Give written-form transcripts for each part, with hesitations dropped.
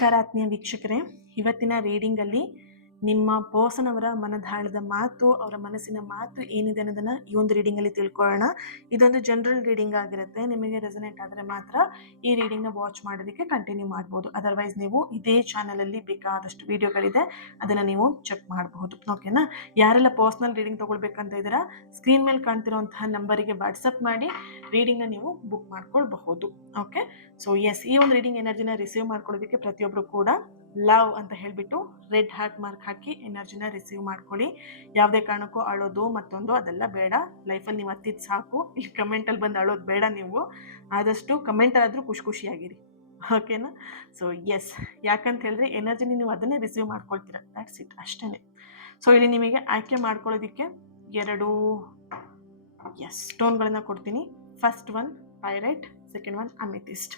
ನಮಸ್ಕಾರ ಆತ್ಮೀಯ ವೀಕ್ಷಕರೇ, ಇವತ್ತಿನ ರೀಡಿಂಗಲ್ಲಿ ನಿಮ್ಮ ಪರ್ಸನ್ ಅವರ ಮನದಾಳದ ಮಾತು, ಅವರ ಮನಸ್ಸಿನ ಮಾತು ಏನಿದೆ ಅನ್ನೋದನ್ನ ಈ ಒಂದು ರೀಡಿಂಗಲ್ಲಿ ತಿಳ್ಕೊಳ್ಳೋಣ. ಇದೊಂದು ಜನರಲ್ ರೀಡಿಂಗ್ ಆಗಿರುತ್ತೆ. ನಿಮಗೆ ರೆಸನೇಟ್ ಆದರೆ ಮಾತ್ರ ಈ ರೀಡಿಂಗ್ನ ವಾಚ್ ಮಾಡೋದಕ್ಕೆ ಕಂಟಿನ್ಯೂ ಮಾಡ್ಬೋದು. ಅದರ್ವೈಸ್ ನೀವು ಇದೇ ಚಾನಲಲ್ಲಿ ಬೇಕಾದಷ್ಟು ವಿಡಿಯೋಗಳಿದೆ, ಅದನ್ನು ನೀವು ಚೆಕ್ ಮಾಡಬಹುದು. ಓಕೆನಾ? ಯಾರೆಲ್ಲ ಪರ್ಸನಲ್ ರೀಡಿಂಗ್ ತಗೊಳ್ಬೇಕಂತ ಇದ್ದೀರಾ, ಸ್ಕ್ರೀನ್ ಮೇಲೆ ಕಾಣ್ತಿರೋಂತಹ ನಂಬರಿಗೆ ವಾಟ್ಸಪ್ ಮಾಡಿ ರೀಡಿಂಗ್ನ ನೀವು ಬುಕ್ ಮಾಡ್ಕೊಳ್ಬಹುದು. ಓಕೆ, ಸೊ ಎಸ್, ಈ ಒಂದು ರೀಡಿಂಗ್ ಎನರ್ಜಿನ ರಿಸೀವ್ ಮಾಡ್ಕೊಳ್ಳೋದಕ್ಕೆ ಪ್ರತಿಯೊಬ್ಬರು ಕೂಡ ಲವ್ ಅಂತ ಹೇಳ್ಬಿಟ್ಟು ರೆಡ್ ಹಾರ್ಟ್ ಮಾರ್ಕ್ ಹಾಕಿ ಎನರ್ಜಿನ ರಿಸೀವ್ ಮಾಡ್ಕೊಳ್ಳಿ. ಯಾವುದೇ ಕಾರಣಕ್ಕೂ ಅಳೋದು ಮತ್ತೊಂದು ಅದೆಲ್ಲ ಬೇಡ. ಲೈಫಲ್ಲಿ ನೀವು ಹತ್ತಿದ್ದು ಸಾಕು. ಇಲ್ಲಿ ಕಮೆಂಟಲ್ಲಿ ಬಂದು ಅಳೋದು ಬೇಡ. ನೀವು ಆದಷ್ಟು ಕಮೆಂಟಲ್ಲಾದರೂ ಖುಷಿಯಾಗಿರಿ. ಓಕೆನಾ? ಸೊ ಎಸ್, ಯಾಕಂತ ಹೇಳಿದ್ರೆ ಎನರ್ಜಿನ ನೀವು ಅದನ್ನೇ ರಿಸೀವ್ ಮಾಡ್ಕೊಳ್ತೀರ. ದ್ಯಾಟ್ಸ್ ಇಟ್, ಅಷ್ಟೇ. ಸೊ ಇಲ್ಲಿ ನಿಮಗೆ ಆಯ್ಕೆ ಮಾಡ್ಕೊಳ್ಳೋದಕ್ಕೆ ಎರಡು ಸ್ಟೋನ್ಗಳನ್ನು ಕೊಡ್ತೀನಿ. First one pyrite, second one amethyst.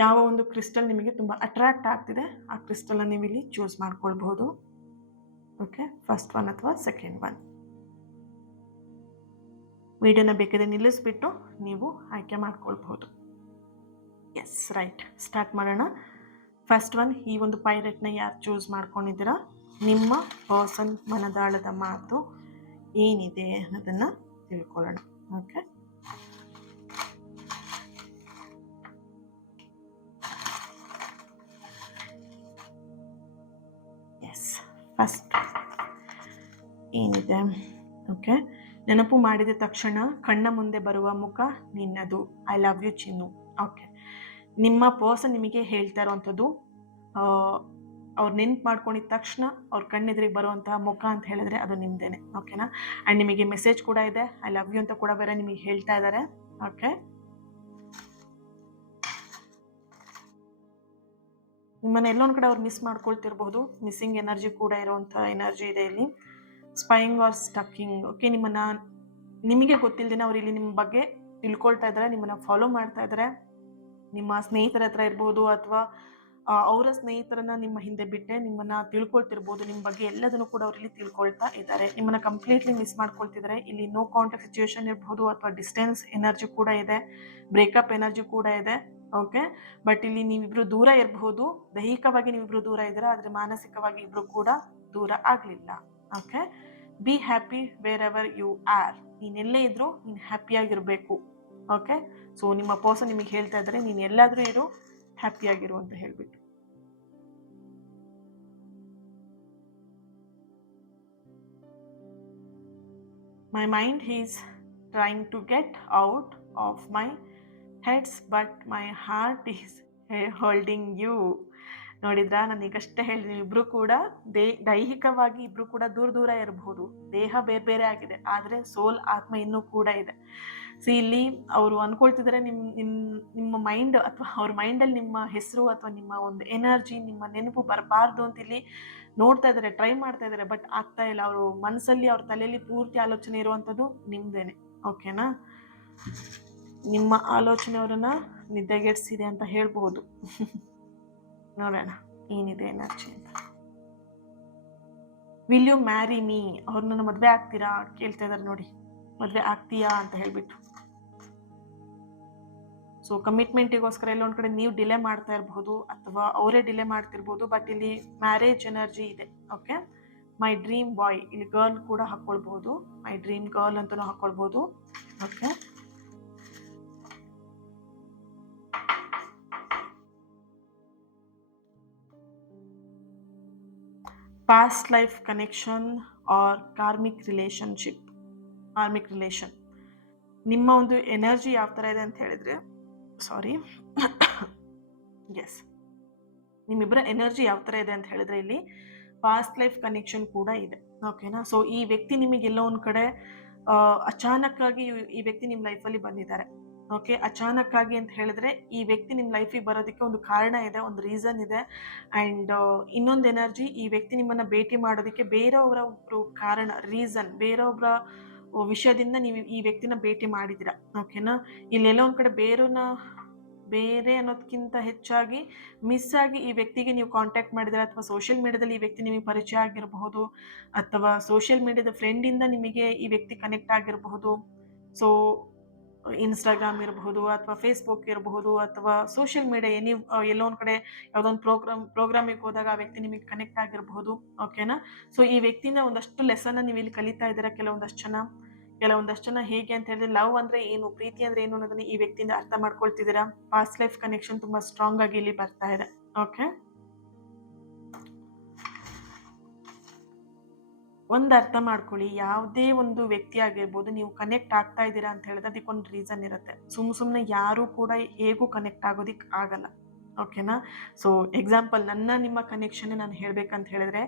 ಯಾವ ಒಂದು ಕ್ರಿಸ್ಟಲ್ ನಿಮಗೆ ತುಂಬ ಅಟ್ರಾಕ್ಟ್ ಆಗ್ತಿದೆ ಆ ಕ್ರಿಸ್ಟಲ್ನ ನೀವು ಇಲ್ಲಿ ಚೂಸ್ ಮಾಡ್ಕೊಳ್ಬಹುದು. ಓಕೆ, ಫಸ್ಟ್ ಒನ್ ಅಥವಾ ಸೆಕೆಂಡ್ ಒನ್. ವಿಡಿಯೋನ ಬೇಕಿದ್ರೆ ನಿಲ್ಲಿಸ್ಬಿಟ್ಟು ನೀವು ಆಯ್ಕೆ ಮಾಡ್ಕೊಳ್ಬಹುದು. ಎಸ್, ರೈಟ್, ಸ್ಟಾರ್ಟ್ ಮಾಡೋಣ. ಫಸ್ಟ್ ಒನ್, ಈ ಒಂದು ಪೈರೈಟ್ನ ಯಾರು ಚೂಸ್ ಮಾಡ್ಕೊಂಡಿದ್ದೀರಾ, ನಿಮ್ಮ ಪರ್ಸನ್ ಮನದಾಳದ ಮಾತು ಏನಿದೆ ಅನ್ನೋದನ್ನು ತಿಳ್ಕೊಳ್ಳೋಣ. ಓಕೆ, ಫಸ್ಟ್ ಏನಿದೆ? ಓಕೆ, ನೆನಪು ಮಾಡಿದ ತಕ್ಷಣ ಕಣ್ಣ ಮುಂದೆ ಬರುವ ಮುಖ ನಿನ್ನದು. ಐ ಲವ್ ಯು ಚಿನ್ನು. ಓಕೆ, ನಿಮ್ಮ ಪರ್ಸನ್ ನಿಮಗೆ ಹೇಳ್ತಾ ಇರೋವಂಥದ್ದು, ಅವ್ರು ನೆನ್ಪು ಮಾಡ್ಕೊಂಡಿದ ತಕ್ಷಣ ಅವ್ರ ಕಣ್ಣೆದುರಿಗೆ ಬರುವಂತಹ ಮುಖ ಅಂತ ಹೇಳಿದ್ರೆ ಅದು ನಿಮ್ದೇನೆ. ಓಕೆನಾ? ಆ್ಯಂಡ್ ನಿಮಗೆ ಮೆಸೇಜ್ ಕೂಡ ಇದೆ, ಐ ಲವ್ ಯು ಅಂತ ಕೂಡ ಬೇರೆ ನಿಮಗೆ ಹೇಳ್ತಾ ಇದ್ದಾರೆ. ಓಕೆ, ನಿಮ್ಮನ್ನ ಎಲ್ಲೊಂದು ಕಡೆ ಅವ್ರು ಮಿಸ್ ಮಾಡ್ಕೊಳ್ತಿರ್ಬಹುದು. ಮಿಸ್ಸಿಂಗ್ ಎನರ್ಜಿ ಕೂಡ ಇರುವಂಥ ಎನರ್ಜಿ ಇದೆ ಇಲ್ಲಿ. Spying R ಸ್ಟಕ್ಕಿಂಗ್. ಓಕೆ, ನಿಮಗೆ ಗೊತ್ತಿಲ್ಲದೇನೆ ಅವ್ರು ಇಲ್ಲಿ ನಿಮ್ಮ ಬಗ್ಗೆ ತಿಳ್ಕೊಳ್ತಾ ಇದ್ದಾರೆ, ನಿಮ್ಮನ್ನ ಫಾಲೋ ಮಾಡ್ತಾ ಇದ್ದಾರೆ. ನಿಮ್ಮ ಸ್ನೇಹಿತರ ಹತ್ರ ಇರ್ಬೋದು ಅಥವಾ ಅವರ ಸ್ನೇಹಿತರನ್ನ ನಿಮ್ಮ ಹಿಂದೆ ಬಿಟ್ಟೆ ನಿಮ್ಮನ್ನ ತಿಳ್ಕೊಳ್ತಿರ್ಬೋದು. ನಿಮ್ಮ ಬಗ್ಗೆ ಎಲ್ಲದನ್ನು ಕೂಡ ಅವ್ರು ಇಲ್ಲಿ ತಿಳ್ಕೊಳ್ತಾ ಇದ್ದಾರೆ. ನಿಮ್ಮನ್ನ ಕಂಪ್ಲೀಟ್ಲಿ ಮಿಸ್ ಮಾಡ್ಕೊಳ್ತಿದ್ದಾರೆ. ಇಲ್ಲಿ ನೋ ಕಾಂಟ್ಯಾಕ್ಟ್ ಸಿಚುವೇಶನ್ ಇರ್ಬೋದು ಅಥವಾ ಡಿಸ್ಟೆನ್ಸ್ ಎನರ್ಜಿ ಕೂಡ ಇದೆ, ಬ್ರೇಕಪ್ ಎನರ್ಜಿ ಕೂಡ ಇದೆ. ಓಕೆ, ಬಟ್ ಇಲ್ಲಿ ನೀವಿಬ್ರು ದೂರ ಇರಬಹುದು. ದೈಹಿಕವಾಗಿ ನೀವಿಬ್ರು ದೂರ ಇದ್ದೀರಾ, ಆದರೆ ಮಾನಸಿಕವಾಗಿ ಇಬ್ರು ಕೂಡ ದೂರ ಆಗಲಿಲ್ಲ. Okay, be happy wherever you are. ನೀನೆಲ್ಲೇ ಇದ್ರು ನೀನು ಹ್ಯಾಪಿಯಾಗಿರಬೇಕು. ಓಕೆ, ಸೊ ನಿಮ್ಮ ಪರ್ಸನ್ ನಿಮಗೆ ಹೇಳ್ತಾ ಇದ್ದಾರೆ, ನೀನು ಎಲ್ಲಾದರೂ ಇರು, ಹ್ಯಾಪಿಯಾಗಿರು ಅಂತ ಹೇಳ್ಬಿಟ್ಟು. My mind is trying to get out of my heads but my heart is holding you. ನೋಡಿದ್ರಾ, ನಾನು ಈಗಷ್ಟೇ ಹೇಳಿದ್ದೀನಿ, ಇಬ್ರು ಕೂಡ ದೈಹಿಕವಾಗಿ ಇಬ್ರು ಕೂಡ ದೂರ ಇರಬಹುದು. ದೇಹ ಬೇರೆ ಬೇರೆ ಆಗಿದೆ, ಆದರೆ ಸೋಲ್ ಆತ್ಮ ಇನ್ನೂ ಕೂಡ ಇದೆ. ಸೊ ಇಲ್ಲಿ ಅವರು ಅನ್ಕೊಳ್ತಿದ್ದಾರೆ ನಿಮ್ಮ ಮೈಂಡ್ ಅಥವಾ ಅವ್ರ ಮೈಂಡಲ್ಲಿ ನಿಮ್ಮ ಹೆಸರು ಅಥವಾ ನಿಮ್ಮ ಒಂದು ಎನರ್ಜಿ, ನಿಮ್ಮ ನೆನಪು ಬರಬಾರ್ದು ಅಂತ ಇಲ್ಲಿ ನೋಡ್ತಾ ಇದ್ದಾರೆ, ಟ್ರೈ ಮಾಡ್ತಾ ಇದ್ದಾರೆ. ಬಟ್ ಆಗ್ತಾ ಇಲ್ಲ. ಅವರು ಮನಸ್ಸಲ್ಲಿ ಅವ್ರ ತಲೆಯಲ್ಲಿ ಪೂರ್ತಿ ಆಲೋಚನೆ ಇರುವಂಥದ್ದು ನಿಮ್ದೇನೆ. ಓಕೆನಾ? ನಿಮ್ಮ ಆಲೋಚನೆ ಅವರನ್ನ ನಿದ್ದೆಗೆಡಿಸಿದೆ ಅಂತ ಹೇಳ್ಬಹುದು. ನೋಡೋಣ ಏನಿದೆ ಎನರ್ಜಿ ಅಂತ. Will you marry me? ಅವ್ರು ನನ್ನ ಮದುವೆ ಆಗ್ತೀರಾ ಕೇಳ್ತಾ ಇದ್ದಾರೆ ನೋಡಿ. ಮದುವೆ ಆಗ್ತೀಯಾ ಅಂತ ಹೇಳ್ಬಿಟ್ಟು. ಸೊ ಕಮಿಟ್ಮೆಂಟಿಗೋಸ್ಕರ ಎಲ್ಲೊಂದು ಕಡೆ ನೀವು ಡಿಲೇ ಮಾಡ್ತಾ ಇರಬಹುದು ಅಥವಾ ಅವರೇ ಡಿಲೇ ಮಾಡ್ತಿರ್ಬೋದು. ಬಟ್ ಇಲ್ಲಿ ಮ್ಯಾರೇಜ್ ಎನರ್ಜಿ ಇದೆ. ಓಕೆ, ಮೈ ಡ್ರೀಮ್ ಬಾಯ್, ಇಲ್ಲಿ ಗರ್ಲ್ ಕೂಡ ಹಾಕ್ಕೊಳ್ಬಹುದು. ಮೈ ಡ್ರೀಮ್ ಗರ್ಲ್ ಅಂತಲೂ ಹಾಕ್ಕೊಳ್ಬಹುದು. Okay, past life connection or karmic relation. ನಿಮ್ಮ ಒಂದು ಎನರ್ಜಿ ಯಾವ ಥರ ಇದೆ ಅಂತ ಹೇಳಿದ್ರೆ, ಎಸ್, ನಿಮ್ಮಿಬ್ಬರ ಎನರ್ಜಿ ಯಾವ ಥರ ಇದೆ ಅಂತ ಹೇಳಿದ್ರೆ ಇಲ್ಲಿ ಪಾಸ್ಟ್ ಲೈಫ್ ಕನೆಕ್ಷನ್ ಕೂಡ ಇದೆ. ಓಕೆನಾ? ಸೊ ಈ ವ್ಯಕ್ತಿ ನಿಮಗೆಲ್ಲೋ ಒಂದು ಕಡೆ ಅಚಾನಕ್ಕಾಗಿ ಈ ವ್ಯಕ್ತಿ ನಿಮ್ಮ ಲೈಫಲ್ಲಿ ಬಂದಿದ್ದಾರೆ. ಓಕೆ, ಅಚಾನಕ್ಕಾಗಿ ಅಂತ ಹೇಳಿದ್ರೆ ಈ ವ್ಯಕ್ತಿ ನಿಮ್ಮ ಲೈಫಿಗೆ ಬರೋದಕ್ಕೆ ಒಂದು ಕಾರಣ ಇದೆ, ಒಂದು ರೀಸನ್ ಇದೆ. ಆ್ಯಂಡ್ ಇನ್ನೊಂದು ಎನರ್ಜಿ, ಈ ವ್ಯಕ್ತಿ ನಿಮ್ಮನ್ನು ಭೇಟಿ ಮಾಡೋದಕ್ಕೆ ಬೇರೆಯವರ ಒಬ್ಬರು ಕಾರಣ, ರೀಸನ್, ಬೇರೆಯೊಬ್ಬರ ವಿಷಯದಿಂದ ನೀವು ಈ ವ್ಯಕ್ತಿನ ಭೇಟಿ ಮಾಡಿದ್ದೀರಾ. ಓಕೆನಾ? ಇಲ್ಲೆಲ್ಲ ಒಂದು ಕಡೆ ಬೇರೆ ಅನ್ನೋದಕ್ಕಿಂತ ಹೆಚ್ಚಾಗಿ ಮಿಸ್ ಆಗಿ ಈ ವ್ಯಕ್ತಿಗೆ ನೀವು ಕಾಂಟ್ಯಾಕ್ಟ್ ಮಾಡಿದರೆ ಅಥವಾ ಸೋಷಿಯಲ್ ಮೀಡಿಯಾದಲ್ಲಿ ಈ ವ್ಯಕ್ತಿ ನಿಮಗೆ ಪರಿಚಯ ಆಗಿರಬಹುದು ಅಥವಾ ಸೋಷಿಯಲ್ ಮೀಡಿಯಾದ ಫ್ರೆಂಡಿಂದ ನಿಮಗೆ ಈ ವ್ಯಕ್ತಿ ಕನೆಕ್ಟ್ ಆಗಿರಬಹುದು. ಸೊ ಇನ್ಸ್ಟಾಗ್ರಾಮ್ ಇರಬಹುದು ಅಥವಾ ಫೇಸ್ಬುಕ್ ಇರಬಹುದು ಅಥವಾ ಸೋಷಿಯಲ್ ಮೀಡಿಯಾ ಎಲ್ಲೋ ಒಂದು ಕಡೆ ಯಾವುದೋ ಒಂದು ಪ್ರೋಗ್ರಾಮಿಗೆ ಹೋದಾಗ ಆ ವ್ಯಕ್ತಿ ನಿಮಗೆ ಕನೆಕ್ಟ್ ಆಗಿರಬಹುದು. ಓಕೆನಾ? ಸೊ ಈ ವ್ಯಕ್ತಿಯಿಂದ ಒಂದಷ್ಟು ಲೆಸನ್ನ ನೀವು ಇಲ್ಲಿ ಕಲಿತಾ ಇದ್ದೀರಾ. ಕೆಲವೊಂದಷ್ಟು ಜನ ಹೇಗೆ ಅಂತ ಹೇಳಿದ್ರೆ ಲವ್ ಅಂದ್ರೆ ಏನು, ಪ್ರೀತಿ ಅಂದ್ರೆ ಏನು ಅನ್ನೋದನ್ನ ಈ ವ್ಯಕ್ತಿಯಿಂದ ಅರ್ಥ ಮಾಡ್ಕೊಳ್ತಿದ್ದೀರಾ. ಪಾಸ್ಟ್ ಲೈಫ್ ಕನೆಕ್ಷನ್ ತುಂಬಾ ಸ್ಟ್ರಾಂಗ್ ಆಗಿ ಇಲ್ಲಿ ಬರ್ತಾ ಇದೆ. ಓಕೆ, ಒಂದು ಅರ್ಥ ಮಾಡ್ಕೊಳ್ಳಿ, ಯಾವುದೇ ಒಂದು ವ್ಯಕ್ತಿ ಆಗಿರ್ಬೋದು, ನೀವು ಕನೆಕ್ಟ್ ಆಗ್ತಾ ಇದ್ದೀರಾ ಅಂತ ಹೇಳಿದ್ರೆ ಅದಕ್ಕೊಂದು ರೀಸನ್ ಇರುತ್ತೆ. ಸುಮ್ಮನೆ ಯಾರು ಕೂಡ ಹೇಗೂ ಕನೆಕ್ಟ್ ಆಗೋದಿಕ್ ಆಗಲ್ಲ. ಓಕೆನಾ? ಸೊ ಎಕ್ಸಾಂಪಲ್ ನಿಮ್ಮ ಕನೆಕ್ಷನ್ ನಾನು ಹೇಳ್ಬೇಕಂತ ಹೇಳಿದ್ರೆ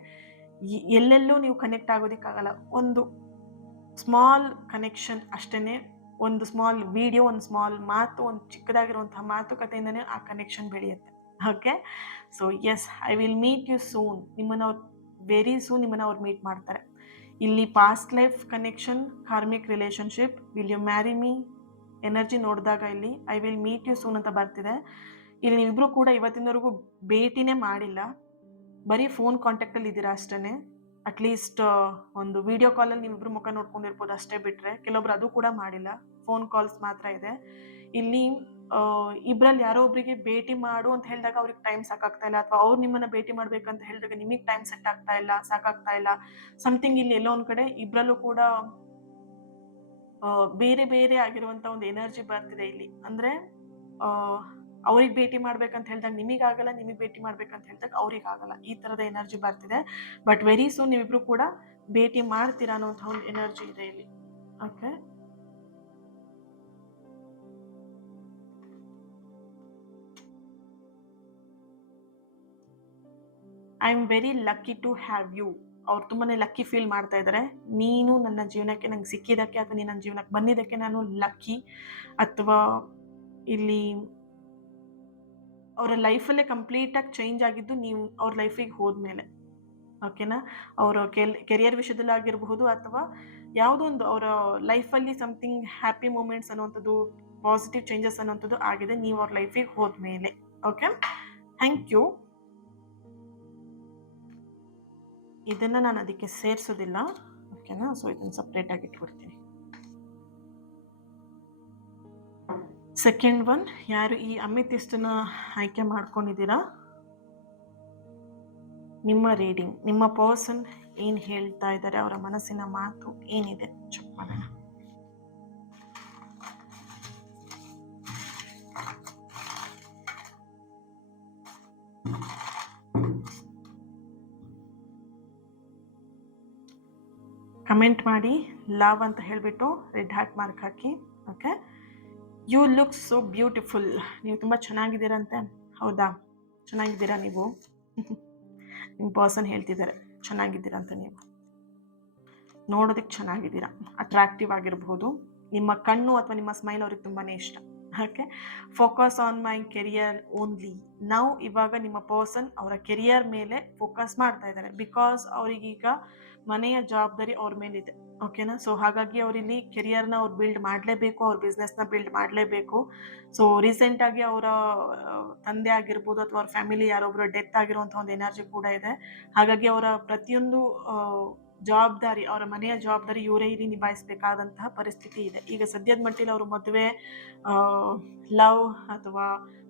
ಎಲ್ಲೆಲ್ಲೂ ನೀವು ಕನೆಕ್ಟ್ ಆಗೋದಿಕ್ಕಾಗಲ್ಲ. ಒಂದು ಸ್ಮಾಲ್ ಕನೆಕ್ಷನ್ ಅಷ್ಟೇನೆ, ಒಂದು ಸ್ಮಾಲ್ ವಿಡಿಯೋ, ಒಂದು ಸ್ಮಾಲ್ ಮಾತು, ಒಂದು ಚಿಕ್ಕದಾಗಿರುವಂತಹ ಮಾತುಕತೆಯಿಂದನೇ ಆ ಕನೆಕ್ಷನ್ ಬೆಳೆಯುತ್ತೆ. Okay, so yes, I will meet you soon. Very soon ನಿಮ್ಮನ್ನ ಅವ್ರು ಮೀಟ್ ಮಾಡ್ತಾರೆ. ಇಲ್ಲಿ past life connection, karmic relationship, will you marry me energy ನೋಡಿದಾಗ ಇಲ್ಲಿ I will meet you soon ಅಂತ ಬರ್ತಿದೆ. ಇಲ್ಲಿ ನೀವಿಬ್ರು ಕೂಡ ಇವತ್ತಿನವರೆಗೂ ಭೇಟಿನೇ ಮಾಡಿಲ್ಲ, ಬರೀ ಫೋನ್ ಕಾಂಟ್ಯಾಕ್ಟಲ್ಲಿ ಇದ್ದೀರಾ ಅಷ್ಟೇ. ಅಟ್ಲೀಸ್ಟ್ ಒಂದು ವಿಡಿಯೋ ಕಾಲಲ್ಲಿ ನೀವಿಬ್ರು ಮುಖ ನೋಡ್ಕೊಂಡಿರ್ಬೋದು ಅಷ್ಟೇ, ಬಿಟ್ಟರೆ ಕೆಲವೊಬ್ರು ಅದು ಕೂಡ ಮಾಡಿಲ್ಲ, ಫೋನ್ ಕಾಲ್ಸ್ ಮಾತ್ರ ಇದೆ. ಇಲ್ಲಿ ಇಬ್ಬರಲ್ಲಿ ಯಾರೋ ಒಬ್ಬರಿಗೆ ಭೇಟಿ ಮಾಡು ಅಂತ ಹೇಳಿದಾಗ ಅವ್ರಿಗೆ ಟೈಮ್ ಸಾಕಾಗ್ತಾ ಇಲ್ಲ, ಅಥವಾ ಅವ್ರು ನಿಮ್ಮನ್ನ ಭೇಟಿ ಮಾಡ್ಬೇಕಂತ ಹೇಳಿದಾಗ ನಿಮಗೆ ಟೈಮ್ ಸೆಟ್ ಆಗ್ತಾ ಇಲ್ಲ, ಸಾಕಾಗ್ತಾ ಇಲ್ಲ, ಸಮಥಿಂಗ್. ಇಲ್ಲಿ ಎಲ್ಲೋ ಒಂದ್ ಕಡೆ ಇಬ್ಬರಲ್ಲೂ ಕೂಡ ಬೇರೆ ಬೇರೆ ಆಗಿರುವಂತ ಒಂದು ಎನರ್ಜಿ ಬರ್ತಿದೆ ಇಲ್ಲಿ. ಅಂದ್ರೆ ಅವ್ರಿಗೆ ಭೇಟಿ ಮಾಡ್ಬೇಕಂತ ಹೇಳಿದಾಗ ನಿಮಗಾಗಲ್ಲ, ನಿಮಗೆ ಭೇಟಿ ಮಾಡ್ಬೇಕಂತ ಹೇಳಿದಾಗ ಅವ್ರಿಗಾಗಲ್ಲ. ಈ ತರದ ಎನರ್ಜಿ ಬರ್ತಿದೆ. ಬಟ್ ವೆರಿ ಸೂನ್ ನೀವಿಬ್ರು ಕೂಡ ಭೇಟಿ ಮಾಡ್ತೀರಾ ಅನ್ನೋಂಥ ಒಂದು ಎನರ್ಜಿ ಇದೆ ಇಲ್ಲಿ. Okay, I am very lucky to have you. ಅವ್ರು ತುಂಬಾನೇ ಲಕ್ಕಿ ಫೀಲ್ ಮಾಡ್ತಾ ಇದ್ದಾರೆ. ನೀನು ನನ್ನ ಜೀವನಕ್ಕೆ ನಂಗೆ ಸಿಕ್ಕಿದ್ದಕ್ಕೆ ಅಥವಾ ನೀನು ನನ್ನ ಜೀವನಕ್ಕೆ ಬಂದಿದ್ದಕ್ಕೆ ನಾನು ಲಕ್ಕಿ. ಅಥವಾ ಇಲ್ಲಿ ಅವರ ಲೈಫಲ್ಲೇ ಕಂಪ್ಲೀಟಾಗಿ ಚೇಂಜ್ ಆಗಿದ್ದು ನೀವು ಅವ್ರ ಲೈಫಿಗೆ ಹೋದ್ಮೇಲೆ. ಓಕೆನಾ? ಅವರ ಕೆರಿಯರ್ ವಿಷಯದಲ್ಲಿ ಆಗಿರಬಹುದು, ಅಥವಾ ಯಾವುದೋ ಒಂದು ಅವರ ಲೈಫಲ್ಲಿ ಸಮಥಿಂಗ್ ಹ್ಯಾಪಿ ಮೂಮೆಂಟ್ಸ್ ಅನ್ನುವಂಥದ್ದು, ಪಾಸಿಟಿವ್ ಚೇಂಜಸ್ ಅನ್ನುವಂಥದ್ದು ಆಗಿದೆ ನೀವು ಅವ್ರ ಲೈಫಿಗೆ ಹೋದ್ಮೇಲೆ. Okay, thank you. ಇದನ್ನ ನಾನು ಅದಕ್ಕೆ ಸೇರಿಸೋದಿಲ್ಲ. ಓಕೆನಾ? ಸೊ ಇದನ್ನು ಸಪ್ರೇಟ್ ಆಗಿ ಇಟ್ಬಿಡ್ತೀನಿ. ಸೆಕೆಂಡ್ ಒನ್, ಯಾರು ಈ ಅಮಿತಿಸ್ಟನ್ನ ಆಯ್ಕೆ ಮಾಡ್ಕೊಂಡಿದ್ದೀರಾ, ನಿಮ್ಮ ರೀಡಿಂಗ್, ನಿಮ್ಮ ಪರ್ಸನ್ ಏನ್ ಹೇಳ್ತಾ ಇದ್ದಾರೆ, ಅವರ ಮನಸ್ಸಿನ ಮಾತು ಏನಿದೆ ಚೆಕ್ ಮಾಡೋಣ. ಕಮೆಂಟ್ ಮಾಡಿ ಲವ್ ಅಂತ ಹೇಳಿಬಿಟ್ಟು ರೆಡ್ ಹಾರ್ಟ್ ಮಾರ್ಕ್ ಹಾಕಿ. Okay, you look so beautiful. ನೀವು ತುಂಬ ಚೆನ್ನಾಗಿದ್ದೀರಂತೆ. ಹೌದಾ? ಚೆನ್ನಾಗಿದ್ದೀರಾ ನೀವು? ನಿಮ್ಮ ಪರ್ಸನ್ ಹೇಳ್ತಿದ್ದಾರೆ ಚೆನ್ನಾಗಿದ್ದೀರಂತ. ನೀವು ನೋಡೋದಕ್ಕೆ ಚೆನ್ನಾಗಿದ್ದೀರಾ, ಅಟ್ರಾಕ್ಟಿವ್ ಆಗಿರ್ಬೋದು. ನಿಮ್ಮ ಕಣ್ಣು ಅಥವಾ ನಿಮ್ಮ ಸ್ಮೈಲ್ ಅವ್ರಿಗೆ ತುಂಬಾ ಇಷ್ಟ. Okay, focus on my career only. ನಾವು ಇವಾಗ ನಿಮ್ಮ ಪರ್ಸನ್ ಅವರ ಕೆರಿಯರ್ ಮೇಲೆ ಫೋಕಸ್ ಮಾಡ್ತಾ ಇದ್ದಾರೆ. ಬಿಕಾಸ್ ಅವ್ರಿಗೀಗ ಮನೆಯ ಜವಾಬ್ದಾರಿ ಅವ್ರ ಮೇಲಿದೆ. ಓಕೆನಾ? ಸೊ ಹಾಗಾಗಿ ಅವರಿಲ್ಲಿ ಕೆರಿಯರ್ನ ಅವ್ರು ಬಿಲ್ಡ್ ಮಾಡಲೇಬೇಕು, ಅವ್ರ ಬಿಸ್ನೆಸ್ನ ಬಿಲ್ಡ್ ಮಾಡಲೇಬೇಕು. ಸೊ ರೀಸೆಂಟಾಗಿ ಅವರ ತಂದೆ ಆಗಿರ್ಬೋದು ಅಥವಾ ಅವ್ರ ಫ್ಯಾಮಿಲಿ ಯಾರೊಬ್ಬರು ಡೆತ್ ಆಗಿರುವಂಥ ಒಂದು ಎನರ್ಜಿ ಕೂಡ ಇದೆ. ಹಾಗಾಗಿ ಅವರ ಪ್ರತಿಯೊಂದು ಜವಾಬ್ದಾರಿ, ಅವರ ಮನೆಯ ಜವಾಬ್ದಾರಿ ಇವರೇ ಇಲ್ಲಿ ನಿಭಾಯಿಸಬೇಕಾದಂತಹ ಪರಿಸ್ಥಿತಿ ಇದೆ. ಈಗ ಸದ್ಯದ ಮಟ್ಟಿಗೆ ಅವರು ಮದುವೆ, ಲವ್ ಅಥವಾ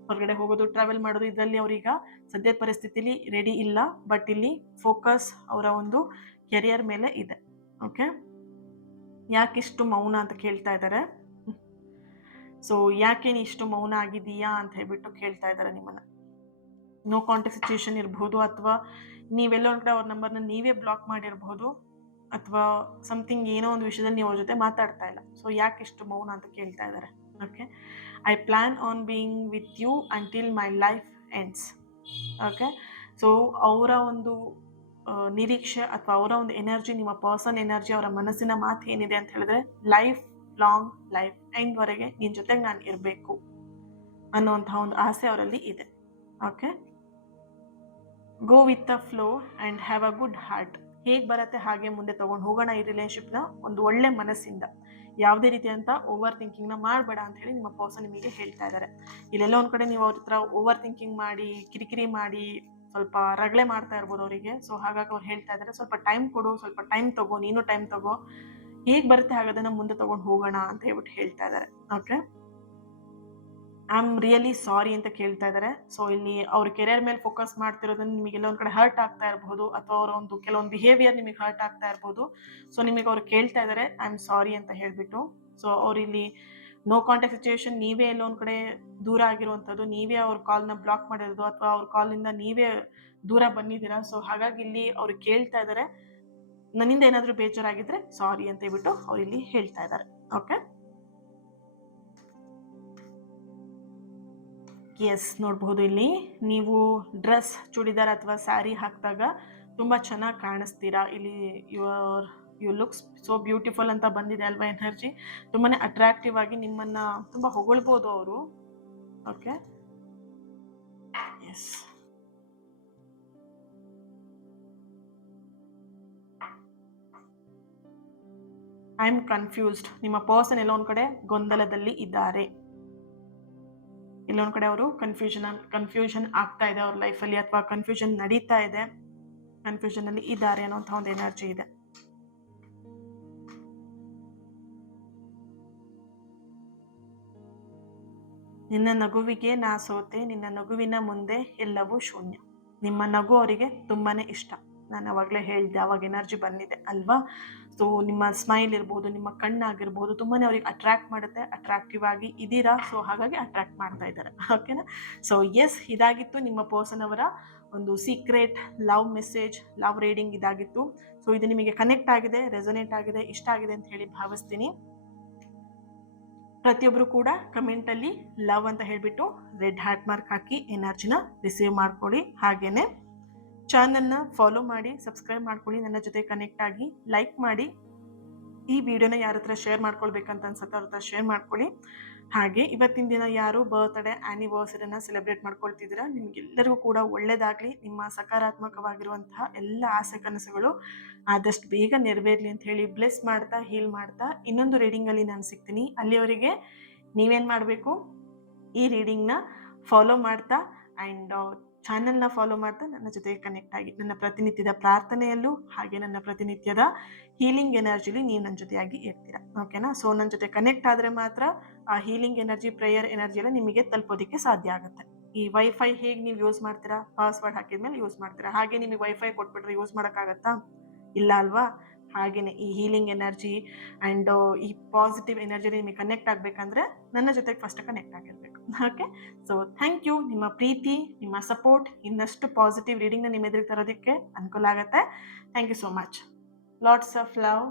ಹೊರಗಡೆ ಹೋಗೋದು, ಟ್ರಾವೆಲ್ ಮಾಡೋದು, ಇದರಲ್ಲಿ ಅವ್ರೀಗ ಸದ್ಯದ ಪರಿಸ್ಥಿತಿಲಿ ರೆಡಿ ಇಲ್ಲ. ಬಟ್ ಇಲ್ಲಿ ಫೋಕಸ್ ಅವರ ಒಂದು ಕೆರಿಯರ್ ಮೇಲೆ ಇದೆ. ಓಕೆ, ಯಾಕಿಷ್ಟು ಮೌನ ಅಂತ ಕೇಳ್ತಾ ಇದ್ದಾರೆ. ಸೊ ಯಾಕೆ ನೀ ಇಷ್ಟು ಮೌನ ಆಗಿದೀಯಾ ಅಂತ ಹೇಳ್ಬಿಟ್ಟು ಕೇಳ್ತಾ ಇದ್ದಾರೆ ನಿಮ್ಮನ್ನ. ನೋ ಕಾಂಟ್ಯಾಕ್ಟ್ ಸಿಚುಯೇಷನ್ ಇರಬಹುದು, ಅಥವಾ ನೀವೆಲ್ಲೋ ಒಂದು ಕಡೆ ಅವ್ರ ನಂಬರ್ನ ನೀವೇ ಬ್ಲಾಕ್ ಮಾಡಿರಬಹುದು, ಅಥವಾ ಸಮಥಿಂಗ್ ಏನೋ ಒಂದು ವಿಷಯದಲ್ಲಿ ನೀವು ಅವ್ರ ಜೊತೆ ಮಾತಾಡ್ತಾ ಇಲ್ಲ. ಸೊ ಯಾಕೆ ಇಷ್ಟು ಮೌನ ಅಂತ ಕೇಳ್ತಾ ಇದ್ದಾರೆ. Okay, I plan on being with you until my life ends. Okay, so ಅವರ ಒಂದು ನಿರೀಕ್ಷೆ ಅಥವಾ ಅವರ ಒಂದು ಎನರ್ಜಿ, ನಿಮ್ಮ ಪರ್ಸನ್ ಎನರ್ಜಿ, ಅವರ ಮನಸ್ಸಿನ ಮಾತು ಏನಿದೆ ಅಂತ ಹೇಳಿದ್ರೆ ಲೈಫ್ ಲಾಂಗ್, ಲೈಫ್ ಎಂಡ್ವರೆಗೆ ನಿನ್ನ ಜೊತೆಗೆ ನಾನು ಇರಬೇಕು ಅನ್ನುವಂತಹ ಒಂದು ಆಸೆ ಅವರಲ್ಲಿ ಇದೆ. Okay, go with the flow and have a good heart. ಹೇಗೆ ಬರುತ್ತೆ ಹಾಗೆ ಮುಂದೆ ತೊಗೊಂಡು ಹೋಗೋಣ ಈ ರಿಲೇಶನ್ಶಿಪ್ನ, ಒಂದು ಒಳ್ಳೆ ಮನಸ್ಸಿಂದ. ಯಾವುದೇ ರೀತಿಯಂತ ಓವರ್ ಥಿಂಕಿಂಗ್ನ ಮಾಡಬೇಡ ಅಂತ ಹೇಳಿ ನಿಮ್ಮ ಪರ್ಸನ್ ನಿಮಗೆ ಹೇಳ್ತಾ ಇದ್ದಾರೆ. ಇಲ್ಲೆಲ್ಲ ಒಂದು ಕಡೆ ನೀವು ಅವ್ರ ಹತ್ರ ಓವರ್ ಥಿಂಕಿಂಗ್ ಮಾಡಿ, ಕಿರಿಕಿರಿ ಮಾಡಿ, ಸ್ವಲ್ಪ ರಗಳೆ ಮಾಡ್ತಾ ಇರ್ಬೋದು ಅವರಿಗೆ. ಸೊ ಹಾಗಾಗಿ ಅವ್ರು ಹೇಳ್ತಾ ಇದ್ದಾರೆ ಸ್ವಲ್ಪ ಟೈಮ್ ಕೊಡು, ಸ್ವಲ್ಪ ಟೈಮ್ ತಗೋ, ನೀನು ಟೈಮ್ ತಗೋ. ಹೇಗೆ ಬರುತ್ತೆ ಹಾಗದನ್ನು ಮುಂದೆ ತೊಗೊಂಡು ಹೋಗೋಣ ಅಂತ ಹೇಳ್ಬಿಟ್ಟು ಹೇಳ್ತಾ ಇದ್ದಾರೆ. Okay, I am really sorry ಅಂತ ಕೇಳ್ತಾ ಇದ್ದಾರೆ. ಸೊ ಇಲ್ಲಿ ಅವ್ರ ಕೆರಿಯರ್ ಮೇಲೆ ಫೋಕಸ್ ಮಾಡ್ತಿರೋದನ್ನ ನಿಮಗೆಲ್ಲ ಒಂದು ಕಡೆ ಹರ್ಟ್ ಆಗ್ತಾ ಇರಬಹುದು, ಅಥವಾ ಅವರ ಒಂದು ಕೆಲವೊಂದು ಬಿಹೇವಿಯರ್ ನಿಮಗೆ ಹರ್ಟ್ ಆಗ್ತಾ ಇರ್ಬೋದು. ಸೊ ನಿಮಗೆ ಅವ್ರು ಕೇಳ್ತಾ ಇದ್ದಾರೆ ಐ ಆಮ್ ಸಾರಿ ಅಂತ ಹೇಳ್ಬಿಟ್ಟು. ಸೊ ಅವ್ರು ಇಲ್ಲಿ ನೋ ಕಾಂಟ್ಯಾಕ್ಟ್ ಸಿಚುವೇಶನ್, ನೀವೇ ಎಲ್ಲೋ ಒಂದು ಕಡೆ ದೂರ ಆಗಿರುವಂಥದ್ದು, ನೀವೇ ಅವ್ರ ಕಾಲ್ನ ಬ್ಲಾಕ್ ಮಾಡಿರೋದು, ಅಥವಾ ಅವ್ರ ಕಾಲಿಂದ ನೀವೇ ದೂರ ಬಂದಿದ್ದೀರಾ. ಸೊ ಹಾಗಾಗಿ ಇಲ್ಲಿ ಅವ್ರು ಕೇಳ್ತಾ ಇದ್ದಾರೆ ನನ್ನಿಂದ ಏನಾದರೂ ಬೇಜಾರಾಗಿದ್ರೆ ಸಾರಿ ಅಂತ ಹೇಳ್ಬಿಟ್ಟು ಅವ್ರು ಇಲ್ಲಿ ಹೇಳ್ತಾ ಇದ್ದಾರೆ. ಓಕೆ, ಎಸ್, ನೋಡ್ಬೋದು ಇಲ್ಲಿ ನೀವು ಡ್ರೆಸ್, ಚೂಡಿದಾರ್ ಅಥವಾ ಸ್ಯಾರಿ ಹಾಕಿದಾಗ ತುಂಬ ಚೆನ್ನಾಗಿ ಕಾಣಿಸ್ತೀರಾ. ಇಲ್ಲಿ ಯು ಲುಕ್ಸ್ ಸೋ ಬ್ಯೂಟಿಫುಲ್ ಅಂತ ಬಂದಿದೆ ಅಲ್ವಾ ಎನರ್ಜಿ. ತುಂಬಾ ಅಟ್ರಾಕ್ಟಿವ್ ಆಗಿ ನಿಮ್ಮನ್ನು ತುಂಬ ಹೊಗಳ್ಬೋದು ಅವರು. Okay, yes, I am confused. ನಿಮ್ಮ ಪರ್ಸನ್ ಎಲ್ಲೋ ಒಂದು ಕಡೆ ಗೊಂದಲದಲ್ಲಿ ಇದ್ದಾರೆ. ಇಲ್ಲೊಂದು ಕಡೆ ಅವರು ಕನ್ಫ್ಯೂಷನ್ ಆಗ್ತಾ ಇದೆ ಅವ್ರ ಲೈಫಲ್ಲಿ, ಅಥವಾ ಕನ್ಫ್ಯೂಷನ್ ನಡೀತಾ ಇದೆ, ಕನ್ಫ್ಯೂಷನ್ ಅಲ್ಲಿ ಇದ್ದಾರೆ ಅನ್ನೋಂಥ ಒಂದು ಎನರ್ಜಿ ಇದೆ. ನಿನ್ನ ನಗುವಿಗೆ ನಾ ಸೋತೆ, ನಿನ್ನ ನಗುವಿನ ಮುಂದೆ ಎಲ್ಲವೂ ಶೂನ್ಯ. ನಿಮ್ಮ ನಗು ಅವರಿಗೆ ತುಂಬಾನೇ ಇಷ್ಟ. ನಾನು ಅವಾಗಲೇ ಹೇಳಿದೆ, ಅವಾಗ ಎನರ್ಜಿ ಬಂದಿದೆ ಅಲ್ವಾ. ಸೊ ನಿಮ್ಮ ಸ್ಮೈಲ್ ಇರ್ಬೋದು, ನಿಮ್ಮ ಕಣ್ಣಾಗಿರ್ಬೋದು, ತುಂಬಾ ಅವ್ರಿಗೆ ಅಟ್ರಾಕ್ಟ್ ಮಾಡುತ್ತೆ. ಅಟ್ರಾಕ್ಟಿವ್ ಆಗಿ ಇದ್ದೀರಾ, ಸೊ ಹಾಗಾಗಿ ಅಟ್ರಾಕ್ಟ್ ಮಾಡ್ತಾ ಇದ್ದಾರೆ. ಓಕೆನಾ. ಸೊ ಎಸ್, ಇದಾಗಿತ್ತು ನಿಮ್ಮ ಪರ್ಸನ್ ಅವರ ಒಂದು secret love message, love reading ಇದಾಗಿತ್ತು. ಸೊ ಇದು ನಿಮಗೆ ಕನೆಕ್ಟ್ ಆಗಿದೆ, ರೆಸೊನೇಟ್ ಆಗಿದೆ, ಇಷ್ಟ ಆಗಿದೆ ಅಂತ ಹೇಳಿ ಭಾವಿಸ್ತೀನಿ. ಪ್ರತಿಯೊಬ್ಬರು ಕೂಡ ಕಮೆಂಟಲ್ಲಿ ಲವ್ ಅಂತ ಹೇಳಿಬಿಟ್ಟು ರೆಡ್ ಹಾರ್ಟ್ ಮಾರ್ಕ್ ಹಾಕಿ ಎನರ್ಜಿನ ರಿಸೀವ್ ಮಾಡ್ಕೊಳ್ಳಿ. ಹಾಗೇನೆ ಚಾನಲ್ನ ಫಾಲೋ ಮಾಡಿ, ಸಬ್ಸ್ಕ್ರೈಬ್ ಮಾಡ್ಕೊಳ್ಳಿ, ನನ್ನ ಜೊತೆ ಕನೆಕ್ಟ್ ಆಗಿ ಲೈಕ್ ಮಾಡಿ. ಈ ವಿಡಿಯೋನ ಯಾರ ಹತ್ರ ಶೇರ್ ಮಾಡ್ಕೊಳ್ಬೇಕಂತ ಅನ್ಸುತ್ತೆ ಅವ್ರ ಹತ್ರ ಶೇರ್ ಮಾಡ್ಕೊಳ್ಳಿ. ಹಾಗೆ ಇವತ್ತಿನ ದಿನ ಯಾರು ಬರ್ತ್ಡೇ ಆ್ಯನಿವರ್ಸರಿನ ಸೆಲೆಬ್ರೇಟ್ ಮಾಡ್ಕೊಳ್ತಿದ್ದೀರಾ, ನಿಮಗೆಲ್ಲರಿಗೂ ಕೂಡ ಒಳ್ಳೆಯದಾಗಲಿ. ನಿಮ್ಮ ಸಕಾರಾತ್ಮಕವಾಗಿರುವಂತಹ ಎಲ್ಲ ಆಸೆ ಕನಸುಗಳು ಆದಷ್ಟು ಬೇಗ ನೆರವೇರಲಿ ಅಂತ ಹೇಳಿ ಬ್ಲೆಸ್ ಮಾಡ್ತಾ, ಹೀಲ್ ಮಾಡ್ತಾ ಇನ್ನೊಂದು ರೀಡಿಂಗಲ್ಲಿ ನಾನು ಸಿಗ್ತೀನಿ. ಅಲ್ಲಿವರೆಗೆ ನೀವೇನು ಮಾಡಬೇಕು, ಈ ರೀಡಿಂಗ್ನ ಫಾಲೋ ಮಾಡ್ತಾ ಆ್ಯಂಡ್ ಚಾನಲ್ನ ಫಾಲೋ ಮಾಡ್ತಾ ನನ್ನ ಜೊತೆಗೆ ಕನೆಕ್ಟ್ ಆಗಿ, ನನ್ನ ಪ್ರತಿನಿತ್ಯದ ಪ್ರಾರ್ಥನೆಯಲ್ಲೂ ಹಾಗೆ ನನ್ನ ಪ್ರತಿನಿತ್ಯದ ಹೀಲಿಂಗ್ ಎನರ್ಜಿಲಿ ನೀವು ನನ್ನ ಜೊತೆಯಾಗಿ ಇರ್ತೀರಾ. ಓಕೆನಾ. ಸೊ ನನ್ನ ಜೊತೆ ಕನೆಕ್ಟ್ ಆದರೆ ಮಾತ್ರ ಆ ಹೀಲಿಂಗ್ ಎನರ್ಜಿ, ಪ್ರೇಯರ್ ಎನರ್ಜಿ ಎಲ್ಲ ನಿಮಗೆ ತಲುಪೋದಕ್ಕೆ ಸಾಧ್ಯ ಆಗುತ್ತೆ. ಈ ವೈಫೈ ಹೇಗೆ ನೀವು ಯೂಸ್ ಮಾಡ್ತೀರಾ, ಪಾಸ್ವರ್ಡ್ ಹಾಕಿದ್ಮೇಲೆ ಯೂಸ್ ಮಾಡ್ತೀರಾ, ಹಾಗೆ ನಿಮಗೆ ವೈಫೈ ಕೊಟ್ಬಿಟ್ರೆ ಯೂಸ್ ಮಾಡೋಕ್ಕಾಗತ್ತಾ? ಇಲ್ಲ ಅಲ್ವಾ. ಹಾಗೆಯೇ ಈ ಹೀಲಿಂಗ್ ಎನರ್ಜಿ ಆ್ಯಂಡ್ ಈ ಪಾಸಿಟಿವ್ ಎನರ್ಜಿ ನಿಮಗೆ ಕನೆಕ್ಟ್ ಆಗಬೇಕಂದ್ರೆ ನನ್ನ ಜೊತೆಗೆ ಫಸ್ಟ್ ಕನೆಕ್ಟ್ ಆಗಿರಬೇಕು. ಓಕೆ. So thank you. ನಿಮ್ಮ ಪ್ರೀತಿ, ನಿಮ್ಮ ಸಪೋರ್ಟ್ ಇನ್ನಷ್ಟು ಪಾಸಿಟಿವ್ ರೀಡಿಂಗ್ನ ನಿಮ್ಮ ಎದುರಿಗೆ ತರೋದಕ್ಕೆ ಅನುಕೂಲ ಆಗುತ್ತೆ. Thank you so much. Lots of love.